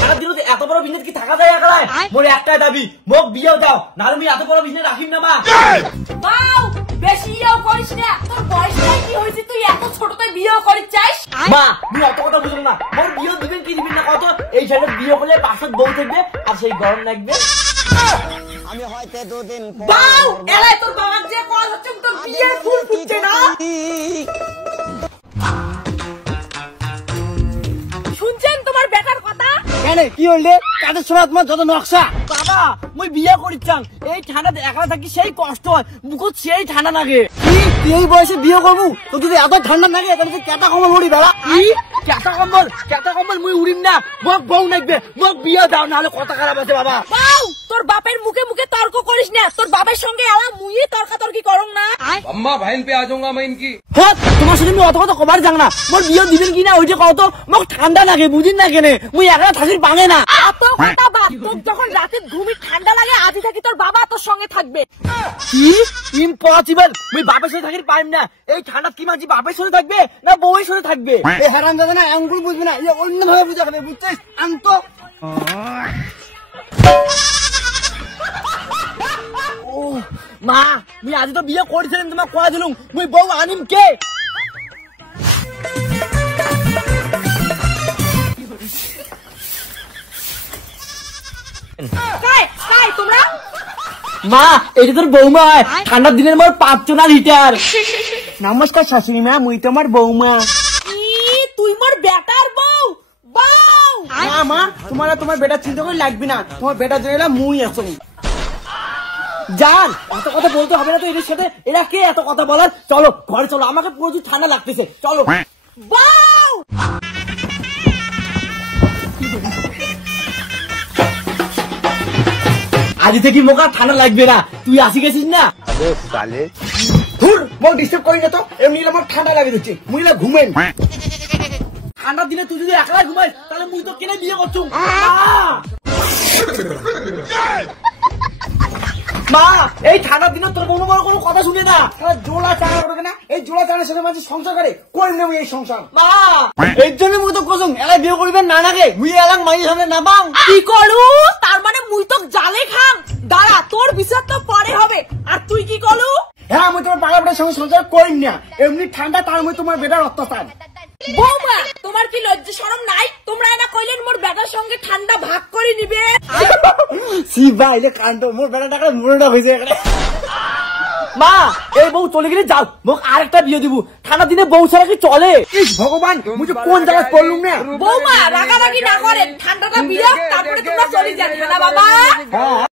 সারা দিন এত বড় বিজনেস কি থাকা যায় একালায়? মোর একটাই দাবি, মোক বিয়েও দাও, নাহলে আমি এত বড় বিজনেস রাখিম না। মা বাউ বেশি ইয়েও করিস না, তোর বয়সটা কি হয়েছে তুই এত ছোটতে বিয়েও করিস চাস? মা তুমি অত কথা বুঝলো না, মোর বিয়ে দিবেন কি দিবেন না কত? এই ছেলে বিয়ে করলে পাশে বউ থাকবে আর সেই গরম লাগবে। আমি হয়তো দুদিন বাউ এলাই তোর বাবার যে কল হচ্ছে তোর বিয়ে ফুল ফুটছে না। শুনছেন তোমার বেটার কথা? কেন কি হইলে? কাজের সময় তোমার যত নকশা। বাবা মই বিয়ে করিচ্ছাং, এই ঠান্ডা একলা থাকি সেই কষ্ট হয়, মুখত সেই ঠান্ডা লাগে। কি এই বয়সে বিয়ে করবো? তো যদি এত ঠান্ডা লাগে তাহলে কেটা কম্বল উড়ি বাবা। কি কেটা কম্বল মুই উড়িম না, মোক বউ নাকবে, মোক বিয়ে দাও, নাহলে কথা খারাপ আছে বাবা। বাউ তোর বাপের মুখে মুখে তর্ক করিস না, তোর বাবার সঙ্গে এলা মুই তর্কাতর্কি করং না। अम्मा बहन पे आ जाऊंगा मैं इनकी। হ্যাঁ তোমার সাথে আমি অত কথা কবার যাং না, মোর বিয়ে দিবেন কিনা ওইটা কত? মোক ঠান্ডা লাগে বুঝিন না কেনে, মুই একলা থাকির পাঙে না। এত কথা বাদ, তোর যখন রাতে ঘুমি ঠান্ডা লাগে আজই থাকি তোর বাবা তোর সঙ্গে থাকবে। কি ইম্পসিবল, মুই বাপের সাথে থাকির পাইম না। এই ঠান্ডা কি মাঝি বাপের সাথে থাকবে না বউয়ের সাথে থাকবে? এই হারাম দাদা না আঙ্গুল বুঝবে না, অন্য ভাবে বুঝা হবে, বুঝছিস? আন্ত ও মা মুই আজ তো বিয়ে করেছিলাম, তোমার কয়া দিলুম মুই বউ আনিম কে? তোমরা মা এটা তোর বৌমা, ঠান্ডার দিনের মোর 5 লিটার। নমস্কার শাশুড়ি মা, মুই তোমার বৌমা। তুই মোর বেটার বউ? বউ না মা, তোমার বেটা চিন্তা করে লাগবে না, তোমার বেটা জন্য মুই আছো। জান এত কথা বলতে হবে না তো এদের সাথে, এরা কে এত কথা বলার? চলো ঘরে চলো, আমাকে প্রচুর ঠান্ডা লাগতেছে, চলো। বউ আজ থেকে মোকা ঠান্ডা লাগবে না, তুই আসি গেছিস না। ধুর মোক ডিস্টার্ব করি না তো, এমনি আমার ঠান্ডা লাগে দিচ্ছে, মুই না ঘুমেন। ঠান্ডার দিনে তুই যদি একলা ঘুমাই তাহলে মুই তো কেনে বিয়ে করছু। মা এই ঠান্ডার দিনে তোর কোনো কোনো কথা শুনে না, জোড়া চানা করবে না, এই জোড়া চানার সাথে মাঝে সংসার করে কই নেব এই সংসার। মা এই জন্য মুই তো কসম এলা বিয়ে করিবেন না নাগে, মুই এলাং মাইয়ের সামনে না পাং। কি করু? তার মানে মুই তো জালে খাম। দাঁড়া তোর বিচার তো পরে হবে। আর তুই কি করু? হ্যাঁ আমি তোমার পাগলা বেটার সঙ্গে সংসার করি না, এমনি ঠান্ডা তার মধ্যে তোমার বেটার অত্যাচার। বৌমা তোমার কি লজ্জা শরম নাই? তোমরা এনা কইলেন মোর বেটার সঙ্গে ঠান্ডা ভাগ করে নিবে। সি ভাই লে কান্দ, মোর বেটা টাকা মুড়টা হইছে এখানে। মা এই বউ চলে গেলে যাও, মোক আরেকটা বিয়ে দিব, ঠান্ডা দিনে বউ ছাড়া কি চলে? ইস ভগবান মুই তো কোন জায়গায় পড়লুম না। বৌমা রাগারাগি না করেন, ঠান্ডাটা বিরাট, তারপরে তোমরা চলে যান না বাবা।